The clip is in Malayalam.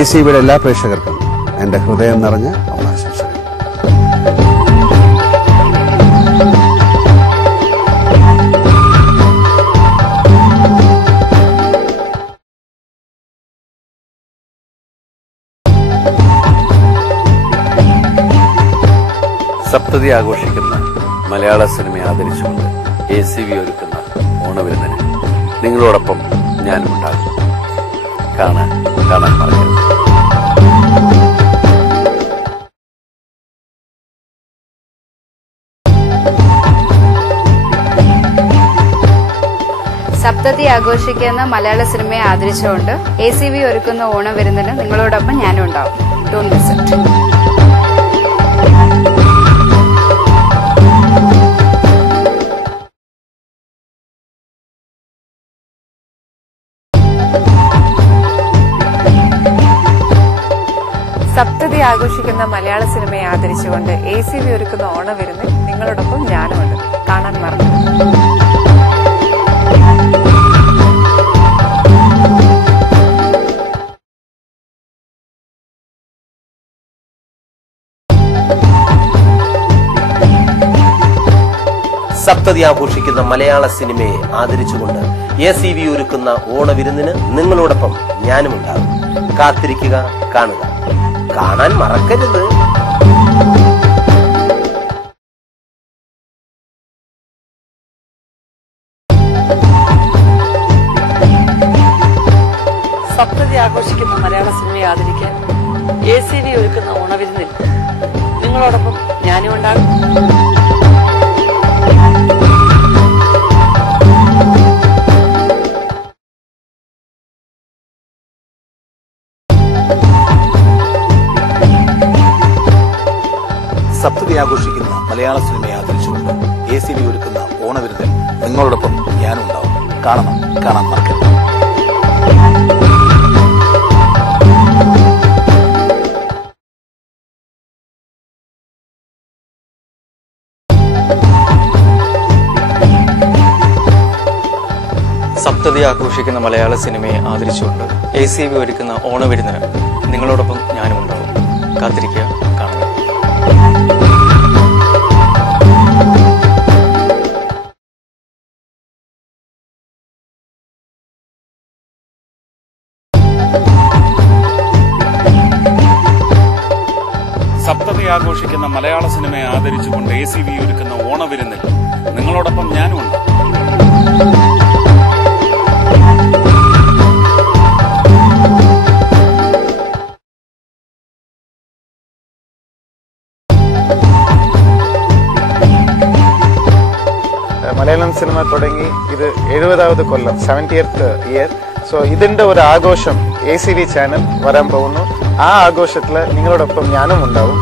ACVയുടെ എല്ലാ പ്രേക്ഷകർക്കും എന്റെ ഹൃദയം നിറഞ്ഞ ഓണാശംസകൾ. സപ്തതി ആഘോഷിക്കുന്ന മലയാള സിനിമയെ ആദരിച്ചുകൊണ്ട് ACV ഒരുക്കുന്ന ഓണവിരുന്നിന് നിങ്ങളോടൊപ്പം ഞാനും ഉണ്ടാകും. കാണാൻ മറക്കരുത്. സപ്തതി ആഘോഷിക്കുന്ന മലയാള സിനിമയെ ആദരിച്ചുകൊണ്ട് ACV ഒരുക്കുന്ന ഓണവിരുന്നിന് നിങ്ങളോടൊപ്പം ഞാനും ഉണ്ടാവും. Don't miss it. സപ്തതി ആഘോഷിക്കുന്ന മലയാള സിനിമയെ ആദരിച്ചുകൊണ്ട് ACV ഒരുക്കുന്ന ഓണവിരുന്നിൽ നിങ്ങളോടൊപ്പം ഞാനുമുണ്ട്. കാണാൻ മറക്കരുത്. സപ്തതി ആഘോഷിക്കുന്ന മലയാള സിനിമയെ ആദരിച്ചുകൊണ്ട് ACV ഒരുക്കുന്ന ഓണവിരുന്നിന് നിങ്ങളോടൊപ്പം ഞാനുമുണ്ടാകും. കാത്തിരിക്കുക, കാണുക, കാണാൻ മറക്കരുത്. സപ്തതി ആഘോഷിക്കുന്ന മലയാള സിനിമയെ ആദരിക്കാൻ ACV ഒരുക്കുന്ന ഓണവിരുന്നിൽ നിങ്ങളോടൊപ്പം ഞാനും ഉണ്ടാകും. സപ്തതി ആഘോഷിക്കുന്ന മലയാള സിനിമയെ ആദരിച്ചുകൊണ്ട് ACV ഒരുക്കുന്ന ഓണവിരുന്നിൽ നിങ്ങളോടൊപ്പം ഞാനുണ്ടാവും. കാണാൻ മറക്കരുത്. സപ്തതി ആഘോഷിക്കുന്ന മലയാള സിനിമയെ ആദരിച്ചുകൊണ്ട് ACV ഒരുക്കുന്ന ഓണവിരുന്നിന് നിങ്ങളോടൊപ്പം ഞാനും ഉണ്ടാവും. കാത്തിരിക്കുക, കാണുക. സപ്തതി ആഘോഷിക്കുന്ന മലയാള സിനിമയെ ആദരിച്ചുകൊണ്ട് ACV ഒരുക്കുന്ന ഓണവിരുന്നിൽ നിങ്ങളോടൊപ്പം ഞാനുമുണ്ട്. മലയാളം സിനിമ തുടങ്ങി ഇത് 70ാമത് കൊല്ലം, 70th ഇയർ. സോ ഇതിന്റെ ഒരു ആഘോഷം ACV ചാനൽ വരാൻ പോകുന്നു. ആ ആഘോഷത്തിൽ നിങ്ങളോടൊപ്പം ഞാനും ഉണ്ടാവും.